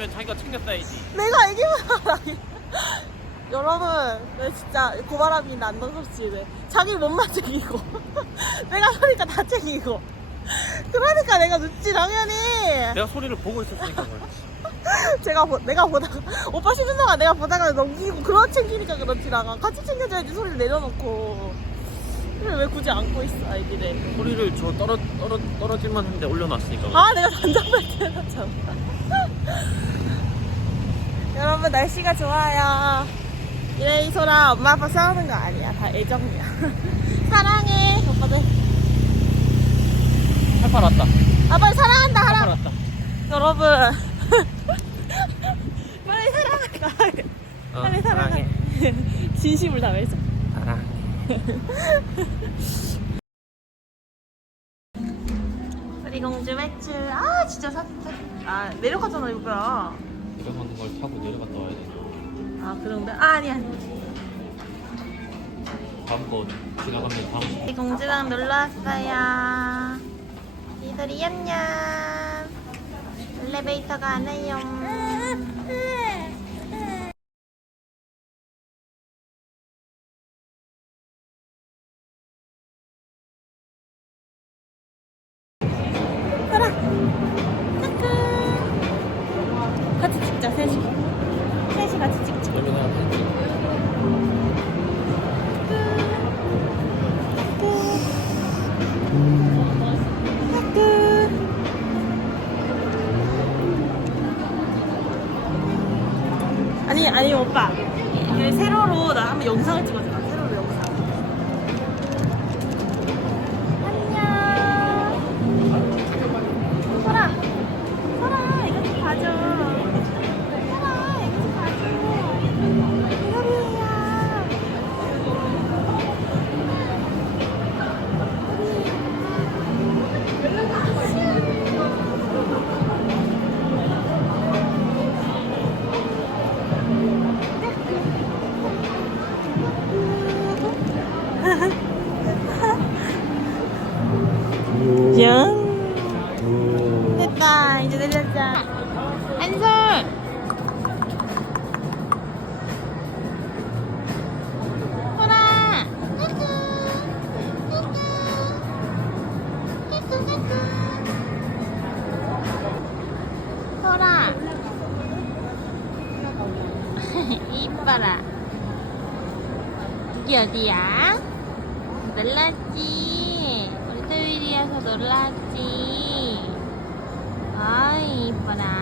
줬으면 자기가 챙겼어야지. 내가 애기만 하게. 여러분, 내 진짜 고바람이 난동섭씨네. 자기 몸만 챙기고, 내가 소리가 다 챙기고. 그러니까 내가 늦지, 당연히. 내가 소리를 보고 있었으니까 그렇지. 제가 보, 내가 보다가, 오빠 쉬는 동안 내가 보다가 넘기고, 그런 챙기니까 그렇지, 나가. 같이 챙겨줘야지, 소리를 내려놓고. 그래, 왜 굳이 안고 있어, 아이들이. 소리를 저 떨어 떨어 떨어질만 했는데 올려놨으니까. 아, 내가 단장밖에 해놨잖아. 여러분, 날씨가 좋아요. 이레이 소라 엄마 아빠 싸우는 거 아니야. 다 애정이야. 사랑해, 오빠들. 팔팔 왔다. 아빠 사랑한다, 팔팔 하라. 왔다. 여러분. 빨리 사랑해. 어, 빨리 사랑해. 진심을 다해서. 사랑. 우리 공주 외출. 아, 진짜 사, 사, 아, 내려가잖아, 이거야. 내려가는 걸 타고 내려갔다 와야 돼. 아, 그런데? 아, 아니, 아니. 다음 거 지나가면 다음. 우리 공주랑 놀러 왔어요. 이들이 안녕. 엘리베이터가 안 해요. 아니 오빠. 이 세로로 나 한번 영상을 찍어줘 소라 이뻐라 이게 어디야? 놀랐지? 우리 토요일이어서 놀랐지? 아이 이뻐라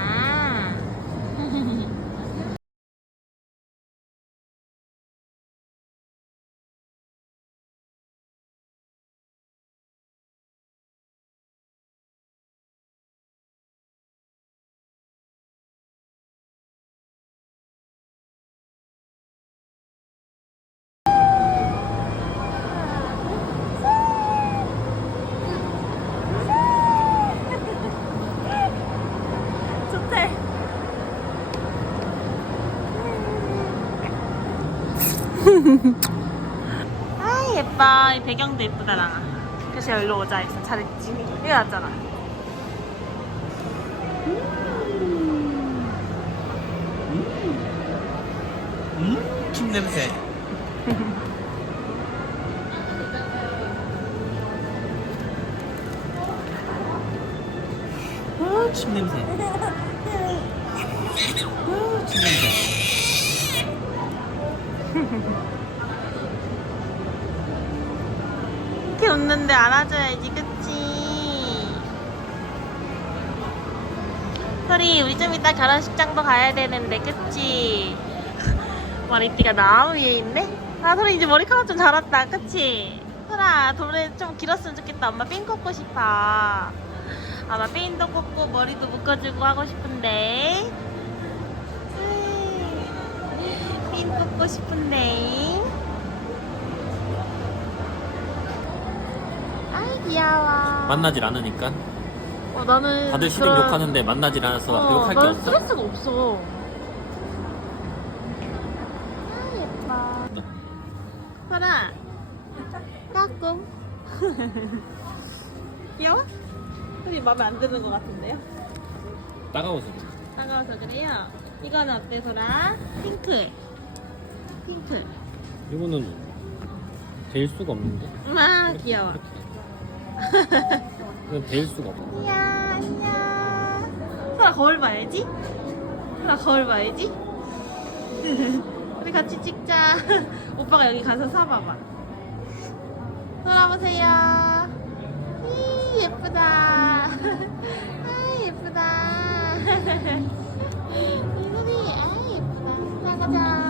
좋대 아 예뻐 이 배경도 예쁘다 나 그래서 여기로 오자 했어 잘했지 여기 왔잖아 음, 침 냄새. 아, 침 냄새. 아, 침 냄새. 웃는데 안아줘야지 그치? 소리 우리 좀 이따 결혼식장도 가야 되는데 그치? 머리띠가 너무 위에 있네? 아 소리 이제 머리카락 좀 자랐다 그치? 소라 돌에 좀 길었으면 좋겠다. 엄마 핀 꽂고 싶어. 아마 핀도 꽂고 머리도 묶어주고 하고 싶은데. 핀 꽂고 싶은데 아이 귀여워 만나질 않으니까. 어, 나는 다들 시댁 그런- 욕하는데 만나질 않아서 어, 욕할 게 나는 없어. 스트레스가 없어 아 예뻐 소라 까꿍 귀여워? 소리 마음에 안 드는 것 같은데요? 따가워서 그래. 따가워서 그래요. 이거는 어때, 소라? 핑크. 핑크. 이거는 될 수가 없는데? 와, 귀여워. 이건 될 수가 없어. 안녕, 안녕. 소라 거울 봐야지. 소라 거울 봐야지. 우리 같이 찍자. 오빠가 여기 가서 사봐봐. 소라 보세요. 이 예쁘다. 아 예쁘다. 이소리 아 예쁘다. 나가자.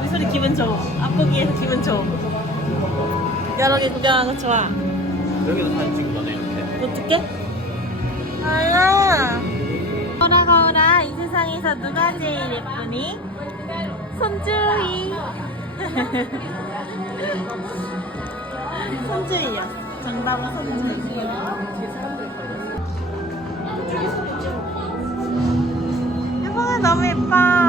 우리 소리 기분 좋아 앞보기에서 기분 좋아 여러 개 구경하는 거 좋아 여기서 사진 찍은 거네 이렇게. 어떡해? 아야 거라 거라 이 세상에서 누가 제일 예쁘니? 손주희 손주희야 정답은 손주희 여보가 너무 예뻐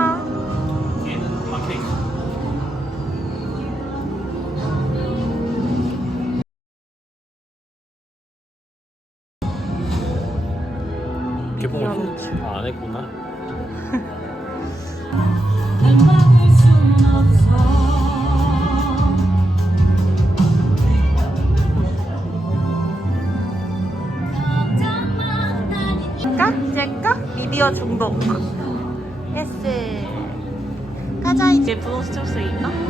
중독 예스 가자 이제 분홍 스트레스인가?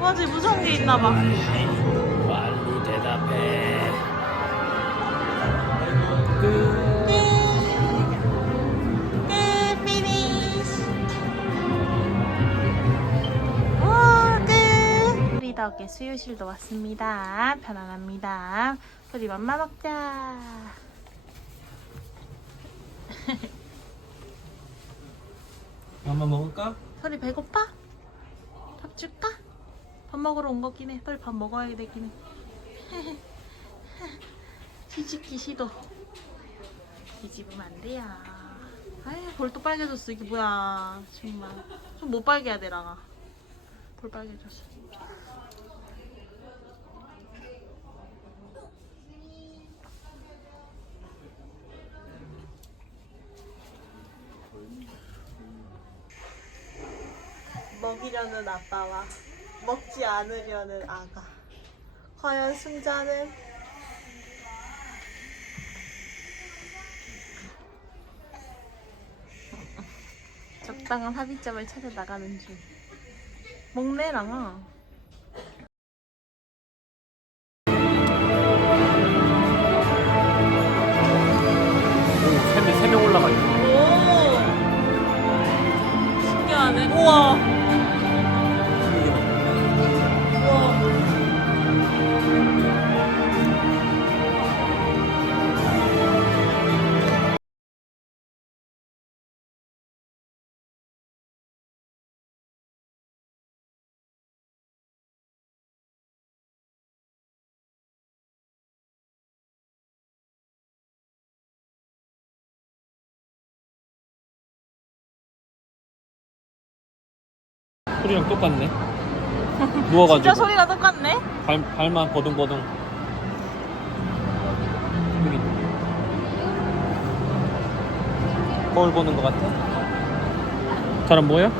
와, 저 무서운 게 있나 봐. 빨리 대답해. 끝. 끝. 끝, 수유실도 왔습니다. 편안합니다. 우리 맘마 먹자. 한번 먹을까? 소리 배고파? 밥 줄까? 밥 먹으러 온 거긴 해. 소리 밥 먹어야 되긴 해. 뒤집기 시도. 뒤집으면 안 돼요. 아유, 볼도 빨개졌어. 이게 뭐야. 정말. 좀 못 빨게 해야 돼, 랑아. 볼 빨개졌어. 먹이려는 아빠와 먹지 않으려는 아가. 과연 승자는? 적당한 합의점을 찾아 나가는 중. 먹네랑아. 소리랑 똑같네. 누워가지고 진짜 소리가 똑같네. 발, 발만 버둥버둥. 여기. 거울 보는 것 같아? 사람 뭐야?